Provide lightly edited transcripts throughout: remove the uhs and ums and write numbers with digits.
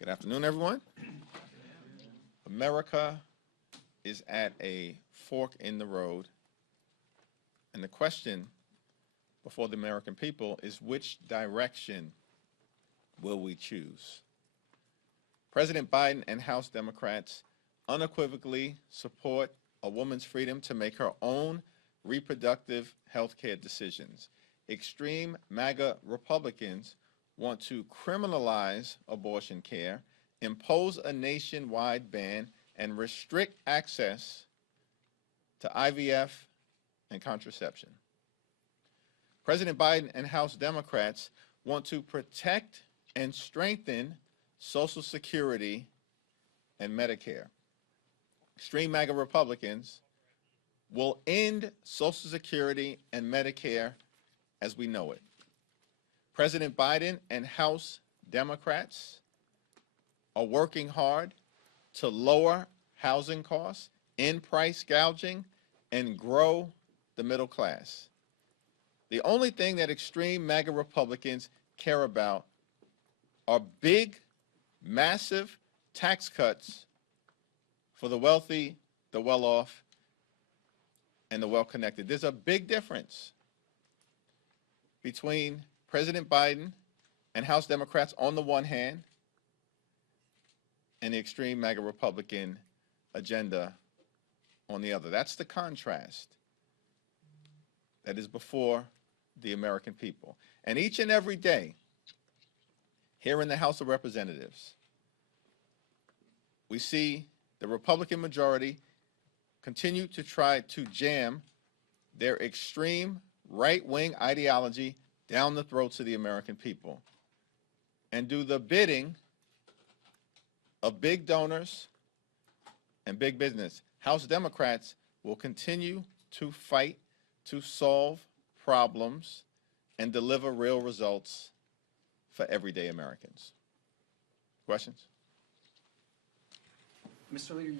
Good afternoon, everyone. America is at a fork in the road, and the question before the American people is, which direction will we choose? President Biden and House Democrats unequivocally support a woman's freedom to make her own reproductive health care decisions. Extreme MAGA Republicans want to criminalize abortion care, impose a nationwide ban, and restrict access to IVF and contraception. President Biden and House Democrats want to protect and strengthen Social Security and Medicare. Extreme MAGA Republicans will end Social Security and Medicare as we know it. President Biden and House Democrats are working hard to lower housing costs, end price gouging, and grow the middle class. The only thing that extreme MAGA Republicans care about are big, massive tax cuts for the wealthy, the well-off, and the well-connected. There's a big difference between President Biden and House Democrats on the one hand and the extreme MAGA Republican agenda on the other. That's the contrast that is before the American people. And each and every day, here in the House of Representatives, we see the Republican majority continue to try to jam their extreme right-wing ideology down the throats of the American people and do the bidding of big donors and big business. House Democrats will continue to fight to solve problems and deliver real results for everyday Americans. Questions? Mr. Leader,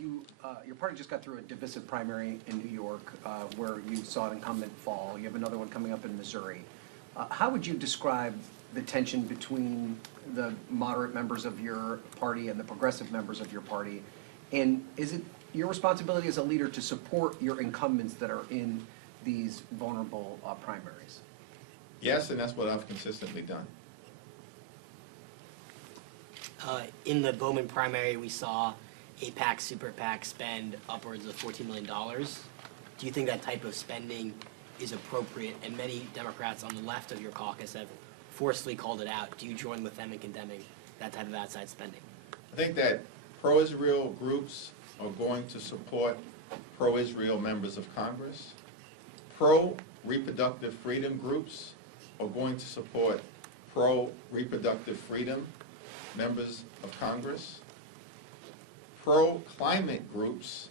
your party just got through a divisive primary in New York where you saw an incumbent fall. You have another one coming up in Missouri. How would you describe the tension between the moderate members of your party and the progressive members of your party? And is it your responsibility as a leader to support your incumbents that are in these vulnerable primaries? Yes, and that's what I've consistently done. In the Bowman primary, we saw a PAC, super PAC spend upwards of $14 million. Do you think that type of spending is appropriate? And many Democrats on the left of your caucus have forcefully called it out. Do you join with them in condemning that type of outside spending? I think that pro-Israel groups are going to support pro-Israel members of Congress. Pro-reproductive freedom groups are going to support pro-reproductive freedom members of Congress. Pro-climate groups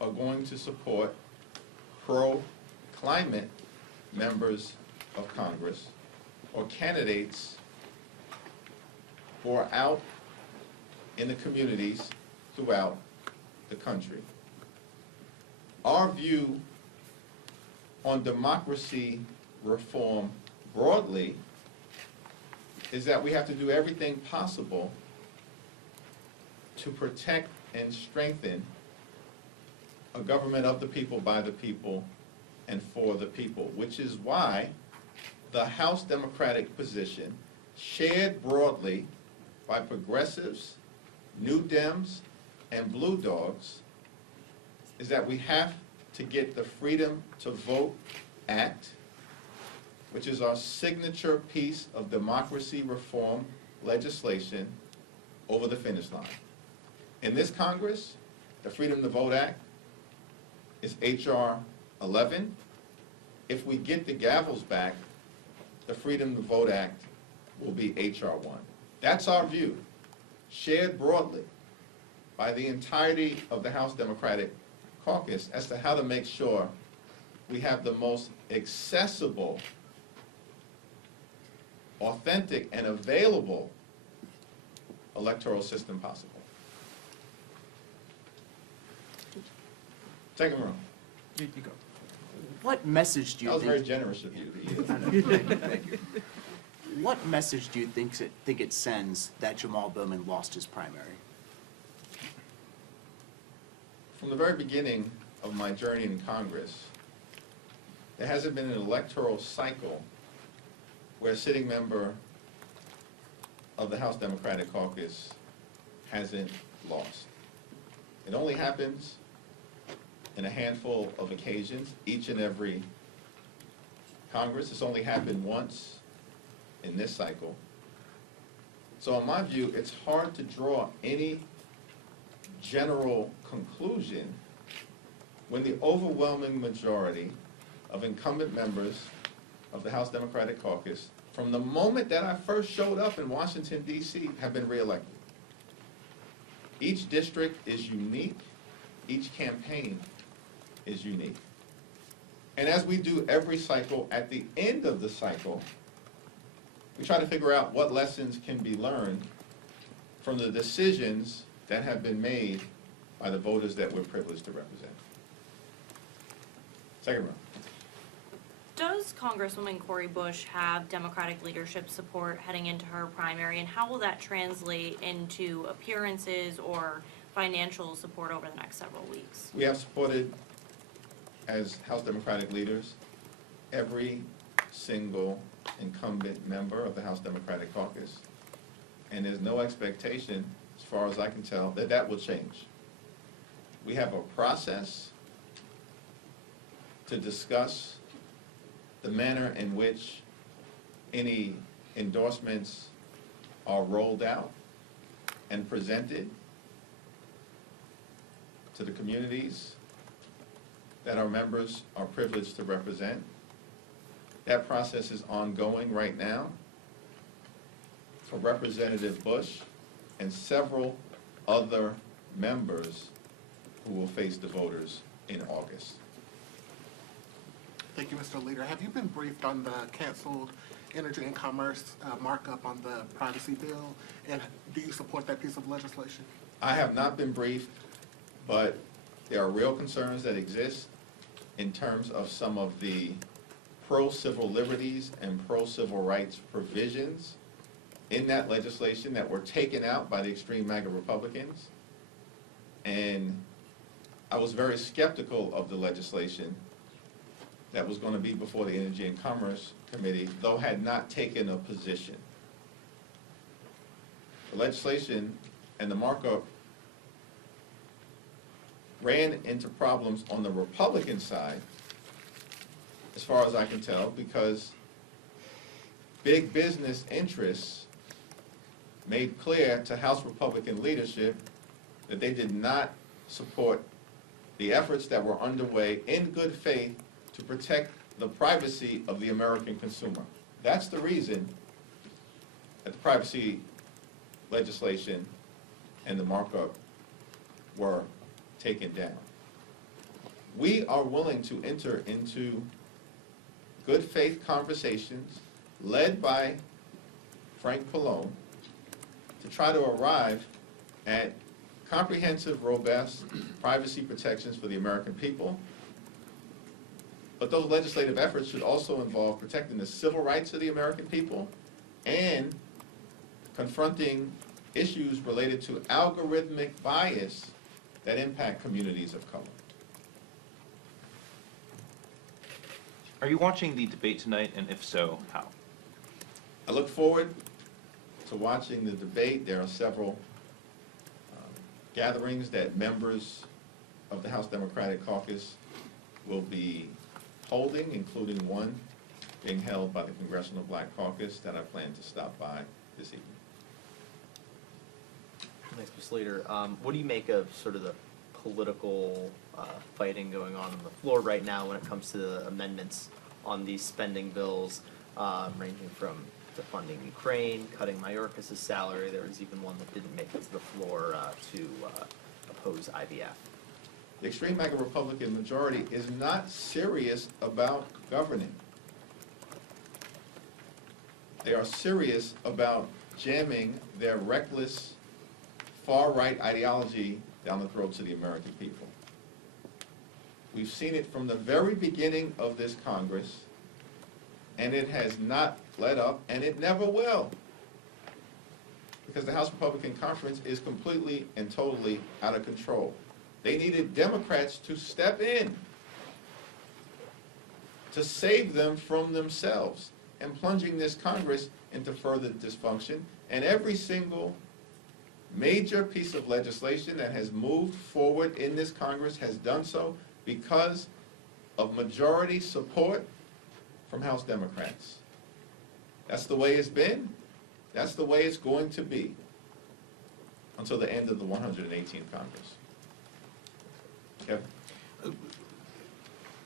are going to support pro-climate members of Congress or candidates who are out in the communities throughout the country. Our view on democracy reform broadly is that we have to do everything possible to protect and strengthen a government of the people, by the people, and for the people, which is why the House Democratic position, shared broadly by progressives, New Dems, and Blue Dogs, is that we have to get the Freedom to Vote Act, which is our signature piece of democracy reform legislation, over the finish line. In this Congress, the Freedom to Vote Act is H.R. 11. If we get the gavels back, the Freedom to Vote Act will be H.R. 1. That's our view, shared broadly by the entirety of the House Democratic Caucus, as to how to make sure we have the most accessible, authentic, and available electoral system possible. Second row. You go. What message do you That was think? very generous of you. Thank you. What message do you think it sends that Jamal Bowman lost his primary? From the very beginning of my journey in Congress, there hasn't been an electoral cycle where a sitting member of the House Democratic Caucus hasn't lost. It only happens in a handful of occasions each and every Congress. It's only happened once in this cycle. So in my view, it's hard to draw any general conclusion when the overwhelming majority of incumbent members of the House Democratic Caucus, from the moment that I first showed up in Washington, D.C., have been reelected. Each district is unique. Each campaign is unique. And as we do every cycle, at the end of the cycle, we try to figure out what lessons can be learned from the decisions that have been made by the voters that we're privileged to represent. Second round. Does Congresswoman Cori Bush have Democratic leadership support heading into her primary, and how will that translate into appearances or financial support over the next several weeks? We have supported, as House Democratic leaders, every single incumbent member of the House Democratic Caucus. And there's no expectation, as far as I can tell, that that will change. We have a process to discuss the manner in which any endorsements are rolled out and presented to the communities that our members are privileged to represent. That process is ongoing right now for Representative Bush and several other members who will face the voters in August. Thank you, Mr. Leader. Have you been briefed on the canceled energy and commerce markup on the privacy bill? And do you support that piece of legislation? I have not been briefed, but there are real concerns that exist in terms of some of the pro-civil liberties and pro-civil rights provisions in that legislation that were taken out by the extreme MAGA Republicans. And I was very skeptical of the legislation that was going to be before the Energy and Commerce Committee, though had not taken a position. The legislation and the markup ran into problems on the Republican side, as far as I can tell, because big business interests made clear to House Republican leadership that they did not support the efforts that were underway in good faith to protect the privacy of the American consumer. That's the reason that the privacy legislation and the markup were taken down. We are willing to enter into good faith conversations led by Frank Pallone to try to arrive at comprehensive, robust privacy protections for the American people. But those legislative efforts should also involve protecting the civil rights of the American people and confronting issues related to algorithmic bias that impact communities of color. Are you watching the debate tonight, and if so, how? I look forward to watching the debate. There are several gatherings that members of the House Democratic Caucus will be holding, including one being held by the Congressional Black Caucus that I plan to stop by this evening. Thanks, Mr. Leader. What do you make of sort of the political fighting going on the floor right now when it comes to the amendments on these spending bills, ranging from defunding Ukraine, cutting Mayorkas' salary? There was even one that didn't make it to the floor to oppose IVF. The extreme MAGA Republican majority is not serious about governing. They are serious about jamming their reckless far-right ideology down the throats of the American people. We've seen it from the very beginning of this Congress, and it has not let up, and it never will. Because the House Republican Conference is completely and totally out of control. They needed Democrats to step in to save them from themselves and plunging this Congress into further dysfunction. And every single major piece of legislation that has moved forward in this Congress has done so because of majority support from House Democrats. That's the way it's been. That's the way it's going to be until the end of the 118th Congress. Kevin?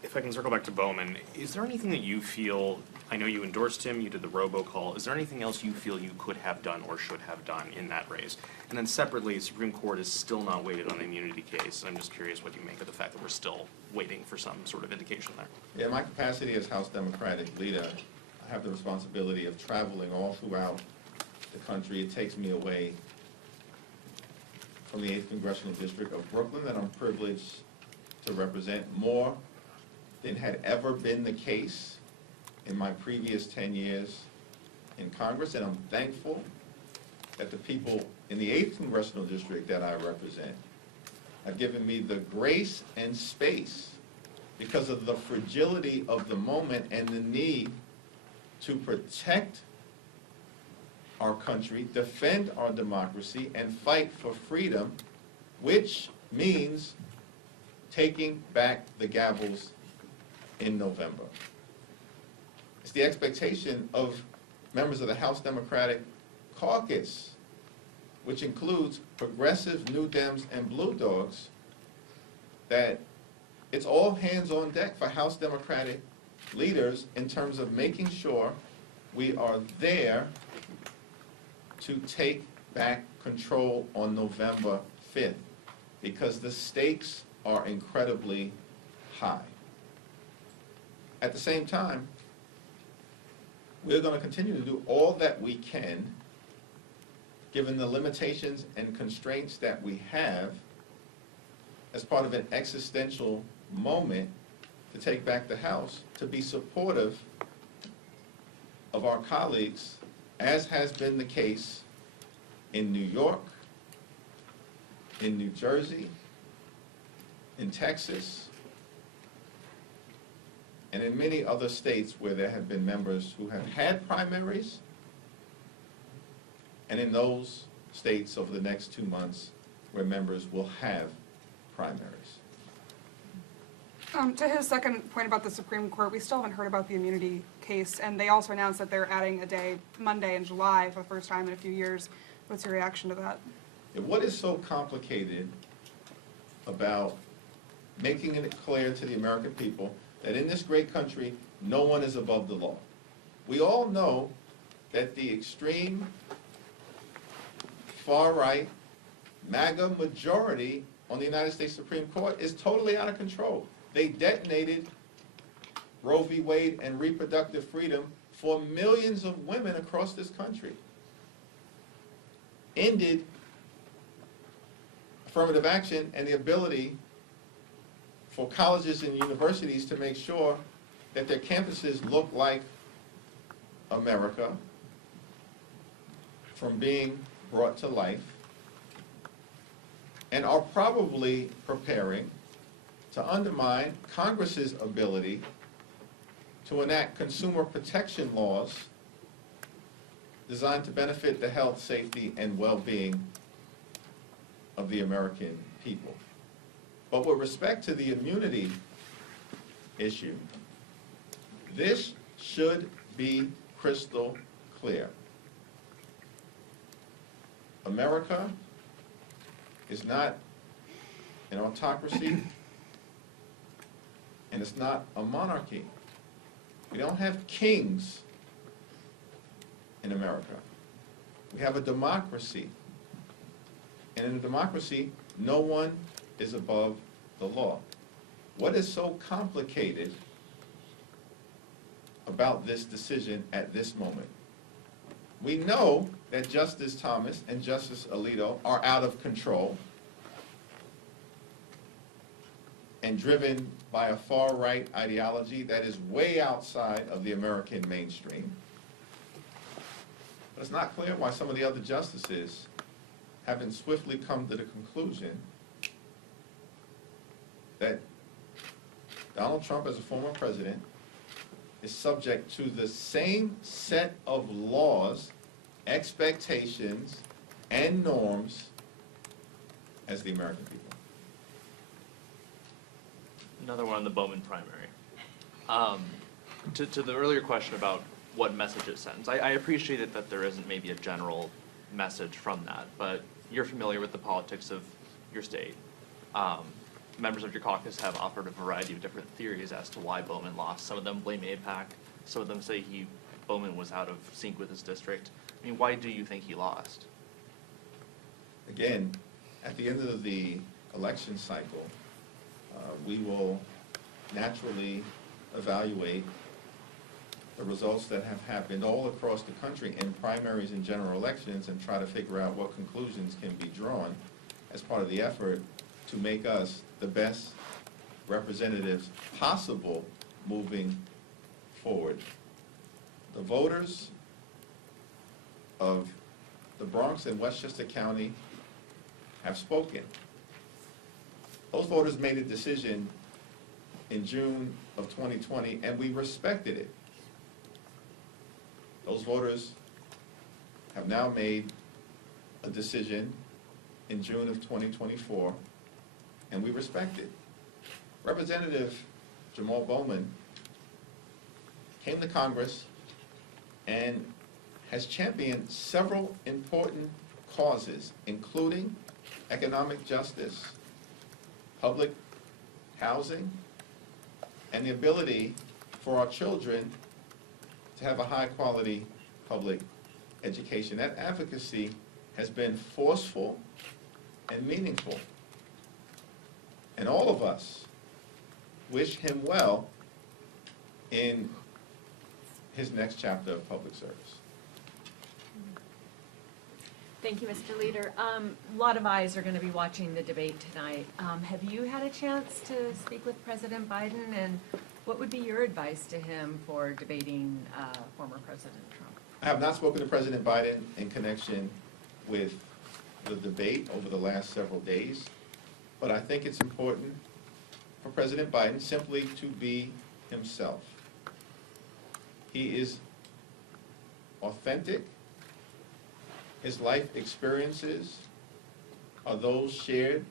If I can circle back to Bowman, is there anything that you feel, I know you endorsed him, you did the robocall, is there anything else you feel you could have done or should have done in that race? And then separately, the Supreme Court is still not weighted on the immunity case. I'm just curious what you make of the fact that we're still waiting for some sort of indication there. Yeah, my capacity as House Democratic leader, I have the responsibility of traveling all throughout the country. It takes me away from the 8th Congressional District of Brooklyn that I'm privileged to represent more than had ever been the case in my previous 10 years in Congress. And I'm thankful that the people in the 8th Congressional District that I represent have given me the grace and space because of the fragility of the moment and the need to protect our country, defend our democracy, and fight for freedom, which means taking back the gavels in November. It's the expectation of members of the House Democratic Caucus, which includes progressive New Dems and Blue Dogs, that it's all hands on deck for House Democratic leaders in terms of making sure we are there to take back control on November 5th, because the stakes are incredibly high. At the same time, we're going to continue to do all that we can, given the limitations and constraints that we have, as part of an existential moment to take back the House, to be supportive of our colleagues, as has been the case in New York, in New Jersey, in Texas, and in many other states where there have been members who have had primaries, and in those states over the next 2 months where members will have primaries. To his second point about the Supreme Court, we still haven't heard about the immunity case, and they also announced that they're adding a day, Monday in July, for the first time in a few years. What's your reaction to that? And what is so complicated about making it clear to the American people that in this great country, no one is above the law? We all know that the extreme far-right MAGA majority on the United States Supreme Court is totally out of control. They detonated Roe v. Wade and reproductive freedom for millions of women across this country. Ended affirmative action and the ability for colleges and universities to make sure that their campuses look like America from being brought to life, and are probably preparing to undermine Congress's ability to enact consumer protection laws designed to benefit the health, safety, and well-being of the American people. But with respect to the immunity issue, this should be crystal clear. America is not an autocracy, and it's not a monarchy. We don't have kings in America. We have a democracy. And in a democracy, no one is above the law. What is so complicated about this decision at this moment? We know that Justice Thomas and Justice Alito are out of control. and driven by a far-right ideology that is way outside of the American mainstream. But it's not clear why some of the other justices haven't swiftly come to the conclusion that Donald Trump, as a former president, is subject to the same set of laws, expectations, and norms as the American people. Another one on the Bowman primary. To the earlier question about what message it sends, I appreciate it that there isn't maybe a general message from that, but you're familiar with the politics of your state. Members of your caucus have offered a variety of different theories as to why Bowman lost. Some of them blame AIPAC. Some of them say Bowman was out of sync with his district. I mean, why do you think he lost? Again, at the end of the election cycle, we will naturally evaluate the results that have happened all across the country in primaries and general elections and try to figure out what conclusions can be drawn as part of the effort to make us the best representatives possible moving forward. The voters of the Bronx and Westchester County have spoken. Those voters made a decision in June of 2020, and we respected it. Those voters have now made a decision in June of 2024, and we respect it. Representative Jamal Bowman came to Congress and has championed several important causes, including economic justice, public housing, and the ability for our children to have a high-quality public education. That advocacy has been forceful and meaningful. And all of us wish him well in his next chapter of public service. Thank you, Mr. Leader. A lot of eyes are going to be watching the debate tonight. Have you had a chance to speak with President Biden, and what would be your advice to him for debating former President Trump? I have not spoken to President Biden in connection with the debate over the last several days, but I think it's important for President Biden simply to be himself. He is authentic. His life experiences are those shared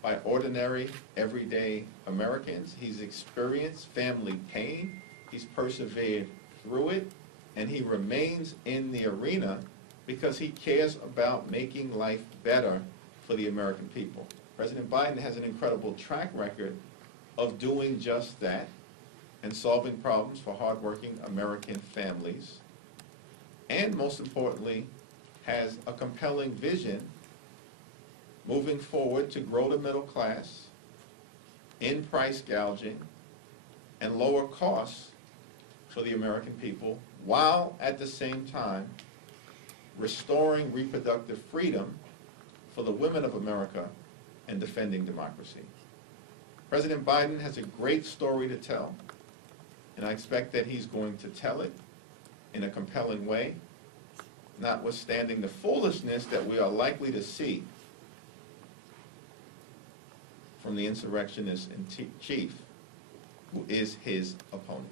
by ordinary, everyday Americans. He's experienced family pain. He's persevered through it, and he remains in the arena because he cares about making life better for the American people. President Biden has an incredible track record of doing just that and solving problems for hardworking American families, and most importantly, has a compelling vision moving forward to grow the middle class, end price gouging, and lower costs for the American people, while at the same time restoring reproductive freedom for the women of America and defending democracy. President Biden has a great story to tell, and I expect that he's going to tell it in a compelling way, notwithstanding the foolishness that we are likely to see from the insurrectionist in chief, who is his opponent.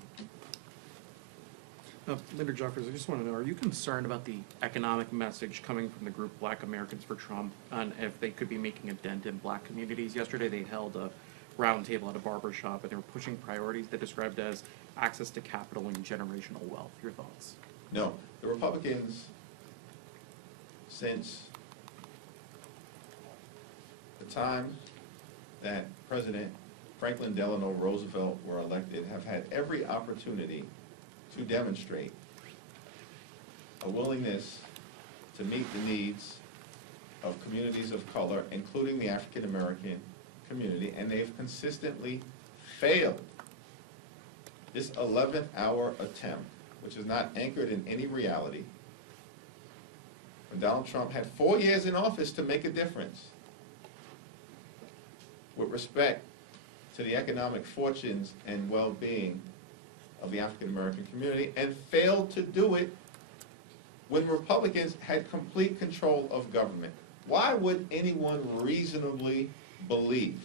Leader Jeffries, I just want to know, are you concerned about the economic message coming from the group Black Americans for Trump, and if they could be making a dent in black communities? Yesterday they held a roundtable at a barber shop, and they were pushing priorities they described as access to capital and generational wealth. Your thoughts? No, the Republicans, since the time that President Franklin Delano Roosevelt were elected, have had every opportunity to demonstrate a willingness to meet the needs of communities of color, including the African American community, and they've consistently failed. This 11th hour attempt, which is not anchored in any reality, when Donald Trump had 4 years in office to make a difference, with respect to the economic fortunes and well-being of the African American community, and failed to do it when Republicans had complete control of government. Why would anyone reasonably believe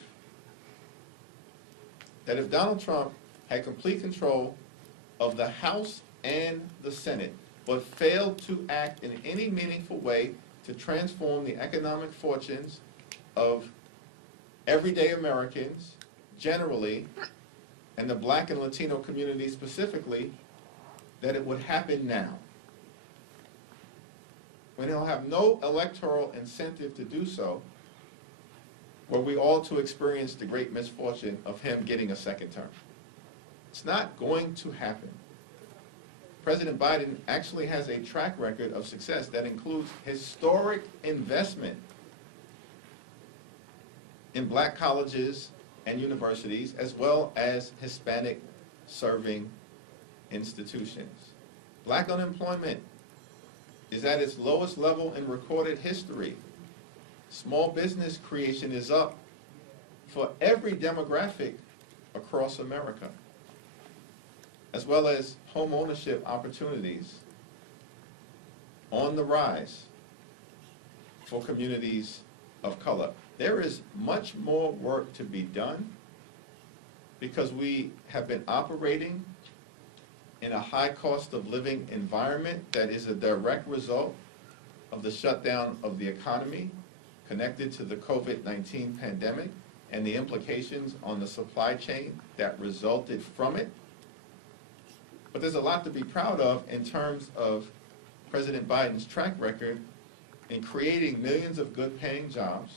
that if Donald Trump had complete control of the House and the Senate, but failed to act in any meaningful way to transform the economic fortunes of everyday Americans generally, and the Black and Latino community specifically, that it would happen now, when he'll have no electoral incentive to do so, were we all to experience the great misfortune of him getting a second term. It's not going to happen. President Biden actually has a track record of success that includes historic investment in Black colleges and universities, as well as Hispanic serving institutions. Black unemployment is at its lowest level in recorded history. Small business creation is up for every demographic across America, as well as home ownership opportunities on the rise for communities of color. There is much more work to be done because we have been operating in a high cost of living environment that is a direct result of the shutdown of the economy connected to the COVID-19 pandemic and the implications on the supply chain that resulted from it. But there's a lot to be proud of in terms of President Biden's track record in creating millions of good-paying jobs,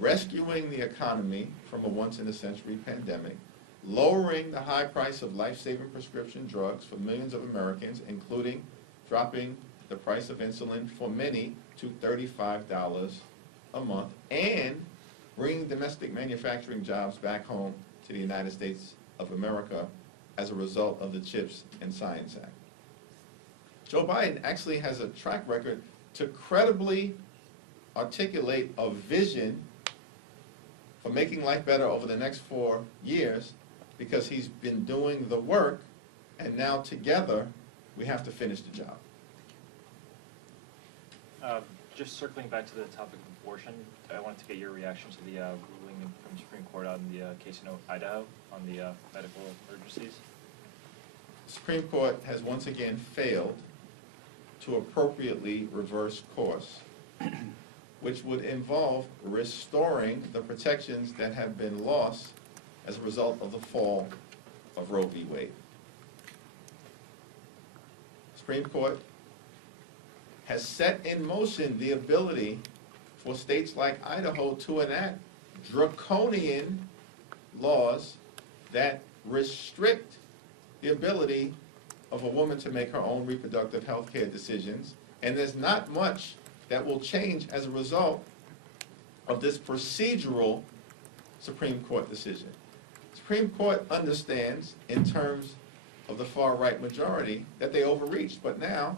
rescuing the economy from a once-in-a-century pandemic, lowering the high price of life-saving prescription drugs for millions of Americans, including dropping the price of insulin for many to $35 a month, and bringing domestic manufacturing jobs back home to the United States of America as a result of the CHIPS and Science Act. Joe Biden actually has a track record to credibly articulate a vision for making life better over the next 4 years, because he's been doing the work, and now together we have to finish the job. Just circling back to the topic of abortion, I wanted to get your reaction to the ruling from the Supreme Court on the case in Idaho on the medical emergencies. The Supreme Court has once again failed to appropriately reverse course, which would involve restoring the protections that have been lost as a result of the fall of Roe v. Wade. The Supreme Court has set in motion the ability for states like Idaho to enact draconian laws that restrict the ability of a woman to make her own reproductive health care decisions, and there's not much that will change as a result of this procedural Supreme Court decision. The Supreme Court understands, in terms of the far-right majority, that they overreached, but now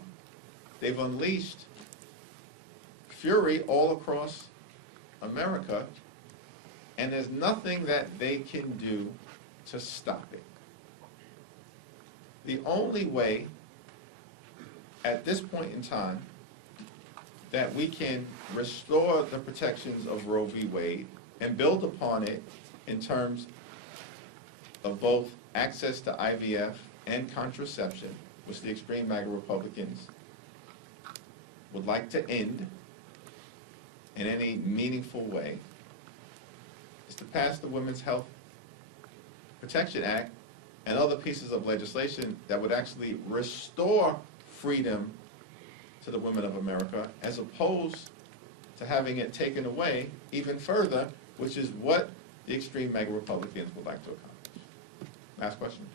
they've unleashed fury all across America, and there's nothing that they can do to stop it. The only way, at this point in time, that we can restore the protections of Roe v. Wade and build upon it in terms of both access to IVF and contraception, which the extreme MAGA Republicans would like to end in any meaningful way, is to pass the Women's Health Protection Act and other pieces of legislation that would actually restore freedom to the women of America, as opposed to having it taken away even further, which is what the extreme MAGA Republicans would like to accomplish. Last question.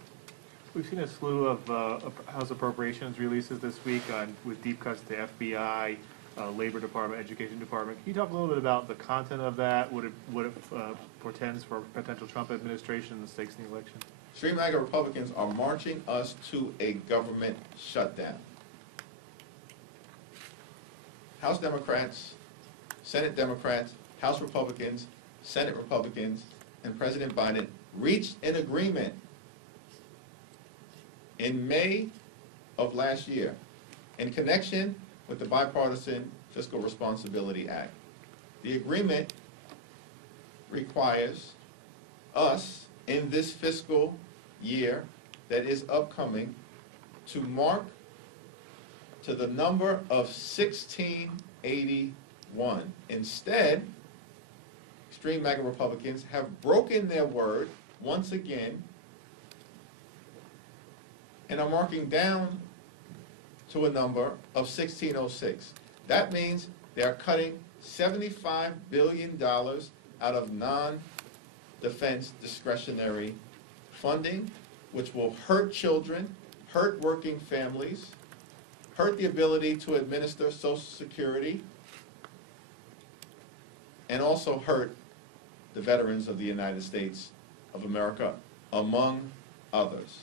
We've seen a slew of House appropriations releases this week with deep cuts to FBI, Labor Department, Education Department. Can you talk a little bit about the content of that, what it portends for potential Trump administration and the stakes in the election? Extreme MAGA Republicans are marching us to a government shutdown. House Democrats, Senate Democrats, House Republicans, Senate Republicans, and President Biden reached an agreement in May of last year in connection with the Bipartisan Fiscal Responsibility Act. The agreement requires us in this fiscal year that is upcoming to mark to the number of 1681. Instead, extreme MAGA Republicans have broken their word once again and are marking down to a number of 1606. That means they are cutting $75 billion out of non-defense discretionary funding, which will hurt children, hurt working families, hurt the ability to administer Social Security, and also hurt the veterans of the United States of America, among others.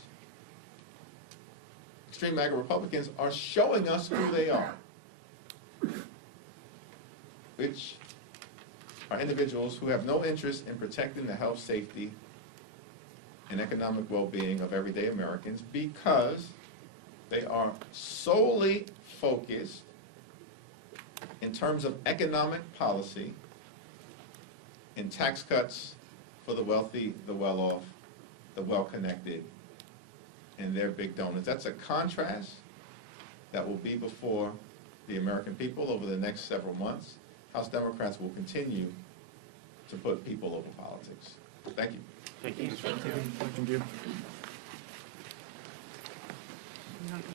Extreme MAGA Republicans are showing us who they are, which are individuals who have no interest in protecting the health, safety, and economic well-being of everyday Americans because they are solely focused in terms of economic policy and tax cuts for the wealthy, the well-off, the well-connected, and their big donors. That's a contrast that will be before the American people over the next several months. House Democrats will continue to put people over politics. Thank you. Thank you. Thank you. Thank you.